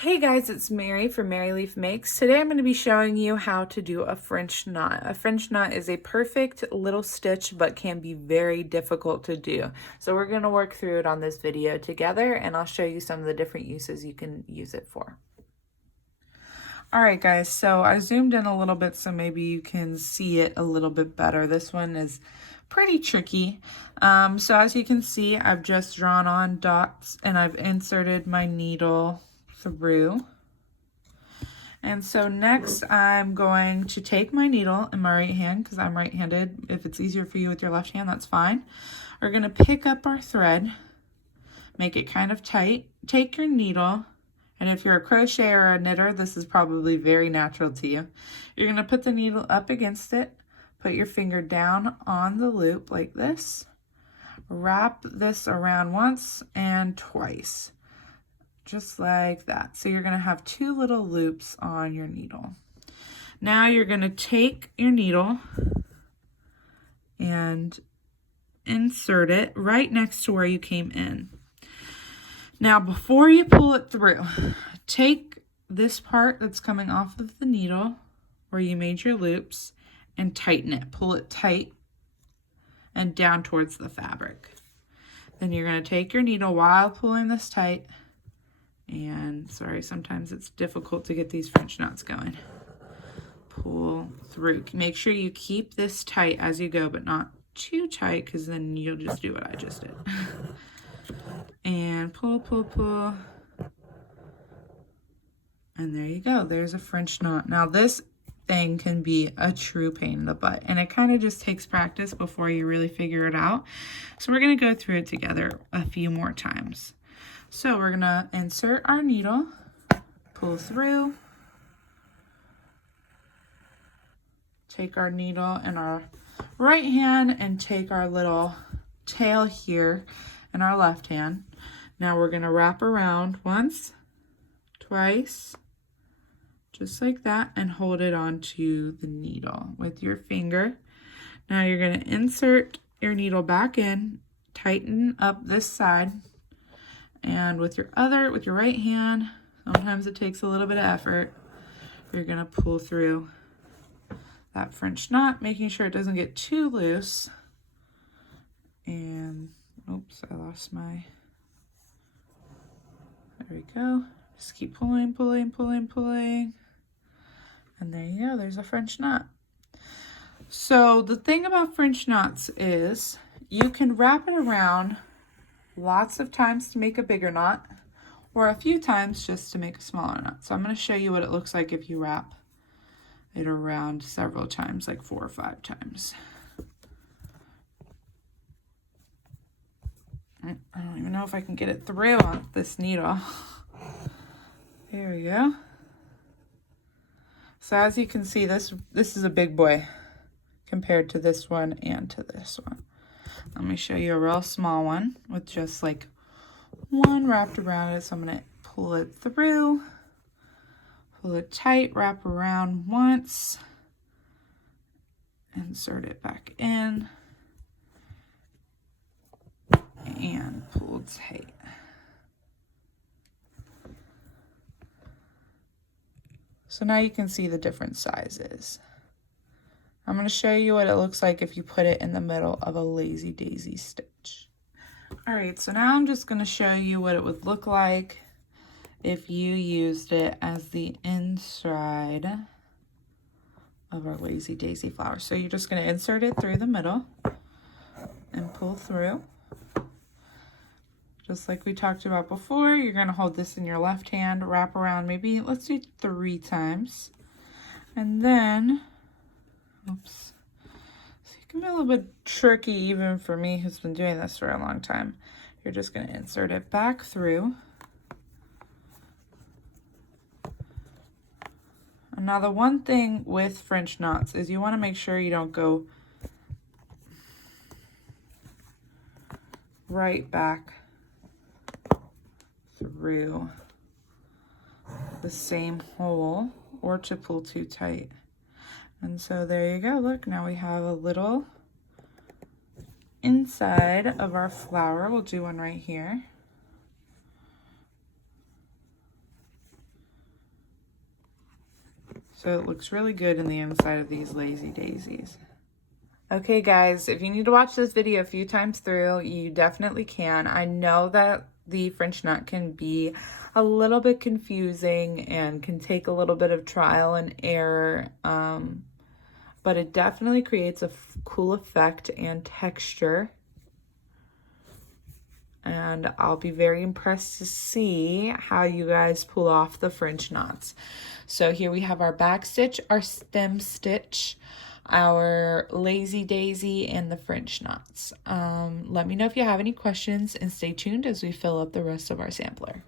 Hey guys, it's Mary from Mary Leaf Makes. Today I'm going to be showing you how to do a French knot. A French knot is a perfect little stitch but can be very difficult to do. So we're going to work through it on this video together and I'll show you some of the different uses you can use it for. Alright guys, so I zoomed in a little bit so maybe you can see it a little bit better. This one is pretty tricky. So as you can see, I've just drawn on dots and I've inserted my needle through. And so next I'm going to take my needle in my right hand because I'm right-handed. If it's easier for you with your left hand, that's fine. We're going to pick up our thread, make it kind of tight, take your needle, and if you're a crocheter or a knitter, this is probably very natural to you. You're going to put the needle up against it, put your finger down on the loop like this, wrap this around once and twice. Just like that. So you're going to have two little loops on your needle. Now you're going to take your needle and insert it right next to where you came in. Now before you pull it through, take this part that's coming off of the needle where you made your loops and tighten it. Pull it tight and down towards the fabric. Then you're going to take your needle while pulling this tight. And sorry, sometimes it's difficult to get these French knots going. Pull through. Make sure you keep this tight as you go, but not too tight because then you'll just do what I just did. And pull, pull, pull. And there you go. There's a French knot. Now this thing can be a true pain in the butt, and it kind of just takes practice before you really figure it out. So we're going to go through it together a few more times. So we're going to insert our needle, pull through, take our needle in our right hand and take our little tail here in our left hand. Now we're going to wrap around once, twice, just like that, and hold it onto the needle with your finger. Now you're going to insert your needle back in, tighten up this side. And with your right hand, sometimes it takes a little bit of effort, you're going to pull through that French knot, making sure it doesn't get too loose. And, oops, I lost my, there we go. Just keep pulling, pulling, pulling, pulling. And there you go, there's a French knot. So the thing about French knots is you can wrap it around lots of times to make a bigger knot, or a few times just to make a smaller knot. So I'm going to show you what it looks like if you wrap it around several times, like 4 or 5 times. I don't even know if I can get it through on this needle. There we go. So as you can see, this is a big boy compared to this one and to this one. Let me show you a real small one with just like one wrapped around it. So I'm going to pull it through, pull it tight, wrap around once, insert it back in, and pull tight. So now you can see the different sizes. I'm going to show you what it looks like if you put it in the middle of a lazy daisy stitch. Alright, so now I'm just going to show you what it would look like if you used it as the inside of our lazy daisy flower. So you're just going to insert it through the middle and pull through. Just like we talked about before, you're going to hold this in your left hand, wrap around maybe, let's do 3 times. And then, oops. So it can be a little bit tricky even for me who's been doing this for a long time. You're just going to insert it back through. And now the one thing with French knots is you want to make sure you don't go right back through the same hole or to pull too tight. And so there you go. Look, now we have a little inside of our flower. We'll do one right here. So it looks really good in the inside of these lazy daisies. Okay guys, if you need to watch this video a few times through, you definitely can. I know that the French knot can be a little bit confusing and can take a little bit of trial and error, but it definitely creates a cool effect and texture. And I'll be very impressed to see how you guys pull off the French knots. So here we have our back stitch, our stem stitch, our lazy daisy, and the French knots. Let me know if you have any questions and stay tuned as we fill up the rest of our sampler.